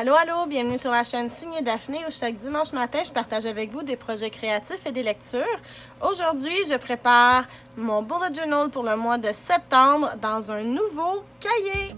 Allô, allô, bienvenue sur la chaîne Signée Daphné où chaque dimanche matin, je partage avec vous des projets créatifs et des lectures. Aujourd'hui, je prépare mon bullet journal pour le mois de septembre dans un nouveau cahier.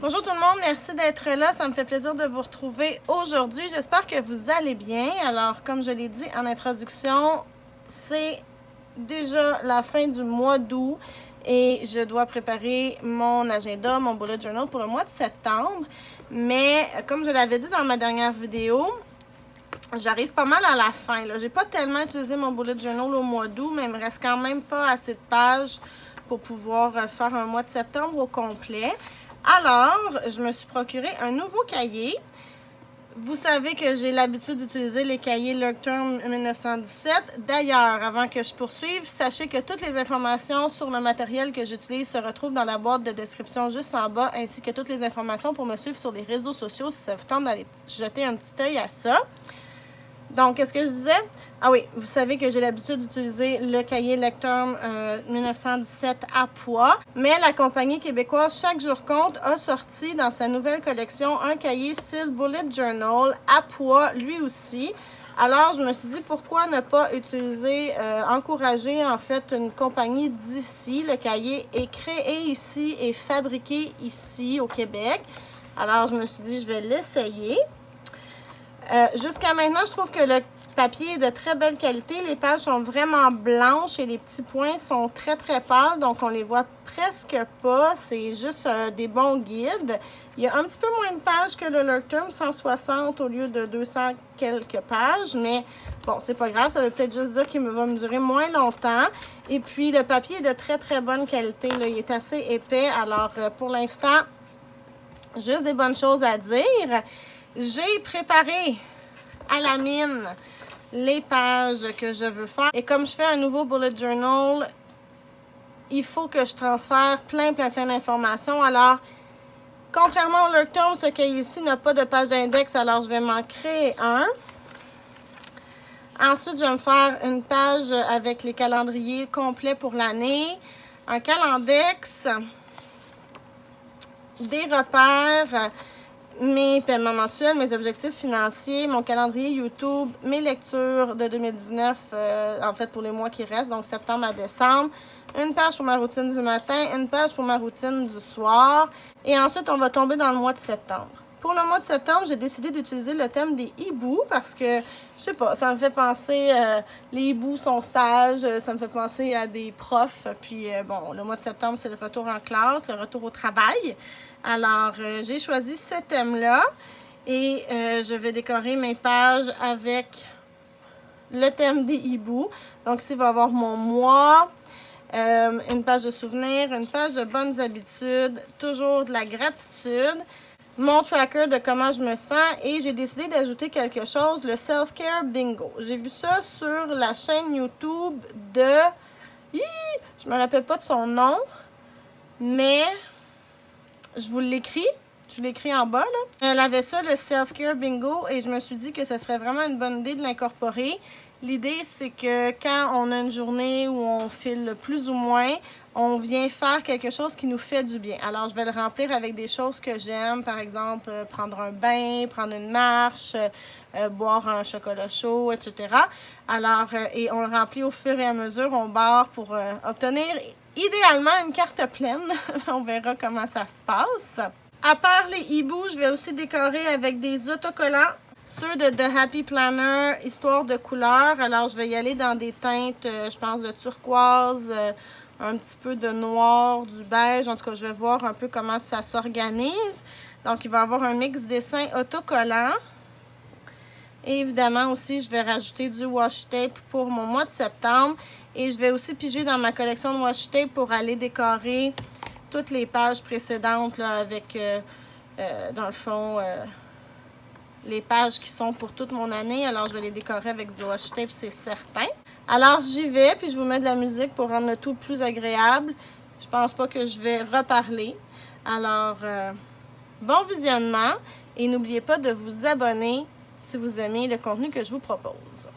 Bonjour tout le monde, merci d'être là, ça me fait plaisir de vous retrouver aujourd'hui. J'espère que vous allez bien. Alors, comme je l'ai dit en introduction, c'est déjà la fin du mois d'août et je dois préparer mon agenda, mon bullet journal pour le mois de septembre. Mais comme je l'avais dit dans ma dernière vidéo, j'arrive pas mal à la fin. J'ai pas tellement utilisé mon bullet journal au mois d'août, mais il me reste quand même pas assez de pages pour pouvoir faire un mois de septembre au complet. Alors, je me suis procuré un nouveau cahier. Vous savez que j'ai l'habitude d'utiliser les cahiers Leuchtturm 1917. D'ailleurs, avant que je poursuive, sachez que toutes les informations sur le matériel que j'utilise se retrouvent dans la boîte de description juste en bas, ainsi que toutes les informations pour me suivre sur les réseaux sociaux si ça vous tente d'aller jeter un petit œil à ça. Donc, qu'est-ce que je disais? Ah oui, vous savez que j'ai l'habitude d'utiliser le cahier Leuchtturm 1917 à poids, mais la compagnie québécoise Chaque Jour Compte a sorti dans sa nouvelle collection un cahier style bullet journal à poids lui aussi. Alors, je me suis dit pourquoi ne pas utiliser, encourager en fait une compagnie d'ici. Le cahier est créé ici et fabriqué ici au Québec. Alors, je me suis dit je vais l'essayer. Jusqu'à maintenant, je trouve que le papier est de très belle qualité. Les pages sont vraiment blanches et les petits points sont très très pâles, donc on les voit presque pas. C'est juste des bons guides. Il y a un petit peu moins de pages que le Leuchtturm, 160 au lieu de 200 quelques pages, mais bon, c'est pas grave, ça veut peut-être juste dire qu'il va me durer moins longtemps. Et puis, le papier est de très très bonne qualité, là. Il est assez épais, alors pour l'instant, juste des bonnes choses à dire. J'ai préparé à la mine les pages que je veux faire. Et comme je fais un nouveau bullet journal, il faut que je transfère plein d'informations. Alors, contrairement au Leuchtturm, ce cahier-ci n'a pas de page d'index, alors je vais m'en créer un. Ensuite, je vais me faire une page avec les calendriers complets pour l'année, un calendex, des repères, mes paiements mensuels, mes objectifs financiers, mon calendrier YouTube, mes lectures de 2019, en fait pour les mois qui restent, donc septembre à décembre, une page pour ma routine du matin, une page pour ma routine du soir, et ensuite on va tomber dans le mois de septembre. Pour le mois de septembre, j'ai décidé d'utiliser le thème des hiboux parce que, je sais pas, ça me fait penser, les hiboux sont sages, ça me fait penser à des profs. Puis, bon, le mois de septembre, c'est le retour en classe, le retour au travail. Alors, j'ai choisi ce thème-là et je vais décorer mes pages avec le thème des hiboux. Donc, ici, il va y avoir mon mois, une page de souvenirs, une page de bonnes habitudes, toujours de la gratitude, mon tracker de comment je me sens et j'ai décidé d'ajouter quelque chose, le Self-Care Bingo. J'ai vu ça sur la chaîne YouTube de... Je me rappelle pas de son nom, mais je vous l'écris. Je vous l'écris en bas, là. Elle avait ça, le Self-Care Bingo, et je me suis dit que ce serait vraiment une bonne idée de l'incorporer. L'idée, c'est que quand on a une journée où on file plus ou moins, on vient faire quelque chose qui nous fait du bien. Alors, je vais le remplir avec des choses que j'aime, par exemple, prendre un bain, prendre une marche, boire un chocolat chaud, etc. Alors, et on le remplit au fur et à mesure, on barre pour obtenir idéalement une carte pleine. On verra comment ça se passe. À part les hiboux, je vais aussi décorer avec des autocollants. Ceux de The Happy Planner, histoire de couleurs. Alors, je vais y aller dans des teintes, je pense, de turquoise, un petit peu de noir, du beige. En tout cas, je vais voir un peu comment ça s'organise. Donc, il va y avoir un mix dessin autocollant. Et évidemment, aussi, je vais rajouter du washi tape pour mon mois de septembre. Et je vais aussi piger dans ma collection de washi tape pour aller décorer toutes les pages précédentes là, avec, dans le fond... les pages qui sont pour toute mon année. Alors, je vais les décorer avec du washi tape, c'est certain. Alors, j'y vais, puis je vous mets de la musique pour rendre le tout plus agréable. Je pense pas que je vais reparler. Alors, bon visionnement. Et n'oubliez pas de vous abonner si vous aimez le contenu que je vous propose.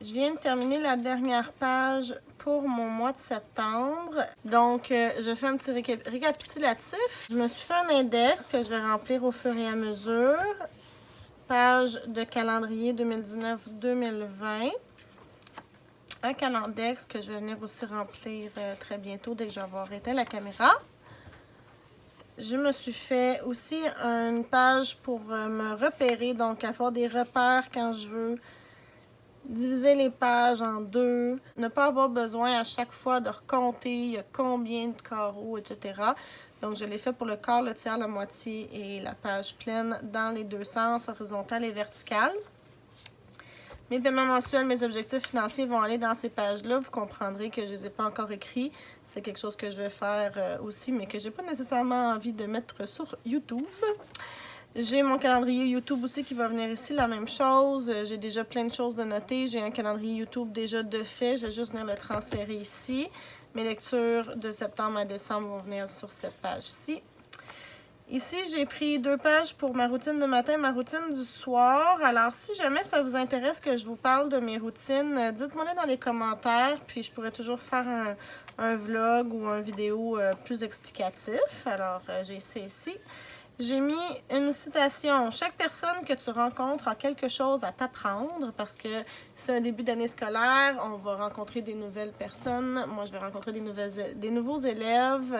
Je viens de terminer la dernière page pour mon mois de septembre. Donc, je fais un petit récapitulatif. Je me suis fait un index que je vais remplir au fur et à mesure. Page de calendrier 2019-2020. Un calendex que je vais venir aussi remplir très bientôt dès que je vais avoir éteint la caméra. Je me suis fait aussi une page pour me repérer, donc avoir des repères quand je veux diviser les pages en deux, ne pas avoir besoin à chaque fois de recompter il y a combien de carreaux, etc. Donc, je l'ai fait pour le quart, le tiers, la moitié et la page pleine dans les deux sens, horizontal et vertical. Mes paiements mensuels, mes objectifs financiers vont aller dans ces pages-là. Vous comprendrez que je ne les ai pas encore écrits. C'est quelque chose que je vais faire aussi, mais que je n'ai pas nécessairement envie de mettre sur YouTube. J'ai mon calendrier YouTube aussi qui va venir ici, la même chose. J'ai déjà plein de choses de noter. J'ai un calendrier YouTube déjà de fait. Je vais juste venir le transférer ici. Mes lectures de septembre à décembre vont venir sur cette page-ci. Ici, j'ai pris 2 pages pour ma routine de matin et ma routine du soir. Alors, si jamais ça vous intéresse que je vous parle de mes routines, dites-moi-le dans les commentaires. Puis, je pourrais toujours faire un vlog ou une vidéo plus explicatif. Alors, j'ai ça ici. J'ai mis une citation. Chaque personne que tu rencontres a quelque chose à t'apprendre parce que c'est un début d'année scolaire. On va rencontrer des nouvelles personnes. Moi, je vais rencontrer des nouveaux élèves.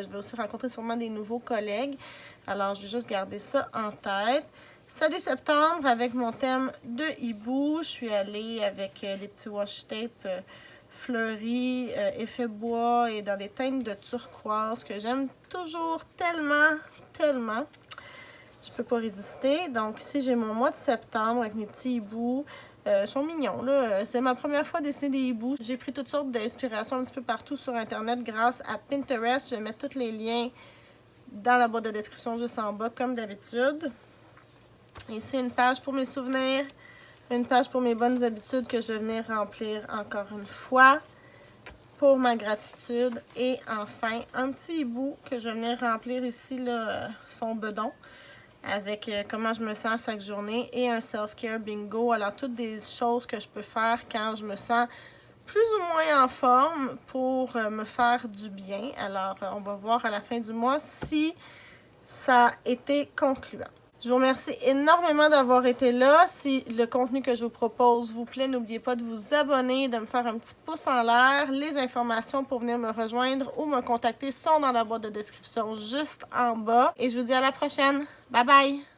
Je vais aussi rencontrer sûrement des nouveaux collègues. Alors, je vais juste garder ça en tête. Salut septembre avec mon thème de hibou. Je suis allée avec des petits washi tape fleuris, effet bois et dans des teintes de turquoise que j'aime toujours tellement. Je peux pas résister. Donc ici, j'ai mon mois de septembre avec mes petits hiboux. Ils sont mignons, là. C'est ma première fois à dessiner des hiboux. J'ai pris toutes sortes d'inspirations un petit peu partout sur Internet grâce à Pinterest. Je vais mettre tous les liens dans la boîte de description juste en bas, comme d'habitude. Ici, une page pour mes souvenirs. Une page pour mes bonnes habitudes que je vais venir remplir encore une fois. Pour ma gratitude. Et enfin, un petit hibou que je vais venir remplir ici, là, son bedon. avec comment je me sens chaque journée et un self-care bingo. Alors, toutes des choses que je peux faire quand je me sens plus ou moins en forme pour me faire du bien. Alors, on va voir à la fin du mois si ça a été concluant. Je vous remercie énormément d'avoir été là. Si le contenu que je vous propose vous plaît, n'oubliez pas de vous abonner, de me faire un petit pouce en l'air. Les informations pour venir me rejoindre ou me contacter sont dans la boîte de description juste en bas. Et je vous dis à la prochaine. Bye bye!